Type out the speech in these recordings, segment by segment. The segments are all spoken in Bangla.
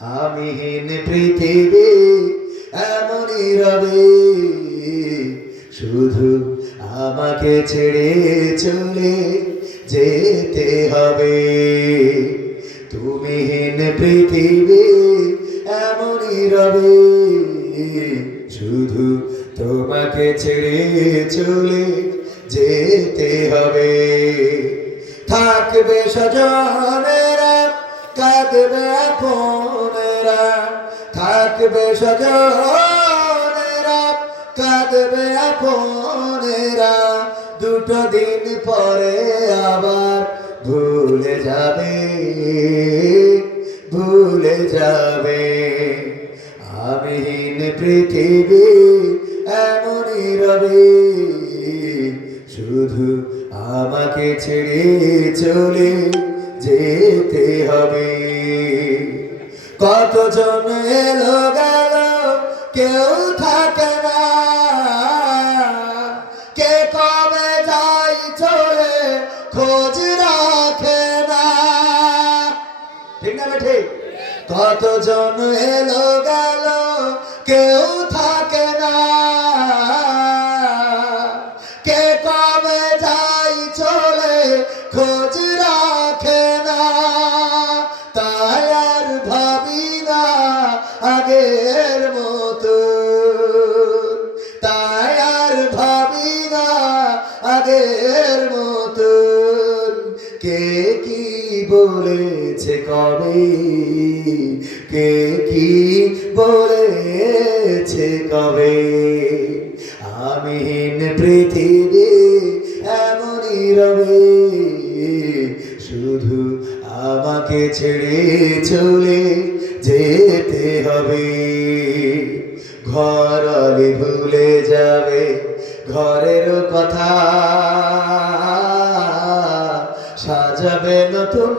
আমিহীন পৃথিবী, এমনই রবে। শুধু আমাকে ছেড়ে চলে যেতে হবে। তুমিহীন পৃথিবী, এমনই রবে। শুধু তোমাকে ছেড়ে চলে যেতে হবে। থাকবে সজনেরা কাঁদবে আপনেরা থাকবে সজনেরা কাঁদবে আপনেরা দুটো দিন পরে আবার ভুলে যাবে ভুলে যাবে। আমিহীন পৃথিবী এমনই রবে, শুধু আমাকে ছেড়ে চলে যেতে হবে। কতজন এলো গেল, কেউ থাকে না। কে কবে যাই চলে খোঁজ রাখে না। ঠিক না ঠিক কতজন এলো গেল, কেউ না আগের মতো। তাই আর ভাবি না আগের মতো। কে কি বলেছে কবে? কে কি বলেছে কবে? আমিহীন পৃথিবী এমনই রবে। শুধু আমাকে ছেড়ে চলে যেতে হবে। ঘর ভুলে যাবে, ঘরের কথা সাজাবে নতুন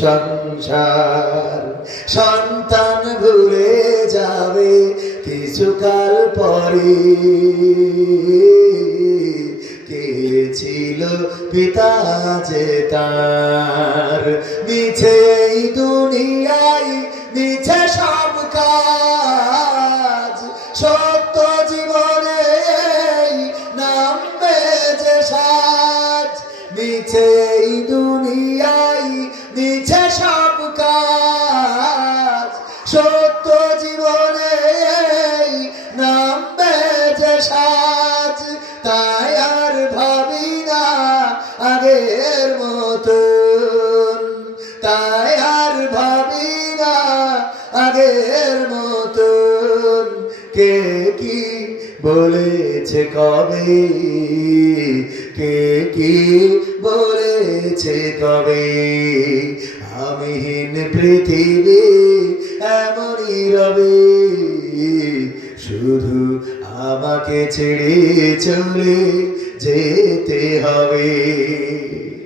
সংসার। সন্তান ভুলে যাবে, কিছুকাল পরে পিতা যে তার। মিছে এই দুনিয়ায়, মিছে সব কাজ। সত্য জীবনে নাম নামবে যে সাজ। মিছে এই দুনিয়ায়, মিছে সব আগের মতন। তাই আর ভাবি না আগের মতন। কে কি বলেছে কবে? কে কি বলেছে কবে? আমিহীন পৃথিবী এমনই রবে। শুধু আমাকে ছেড়ে চলে যেতে হবে।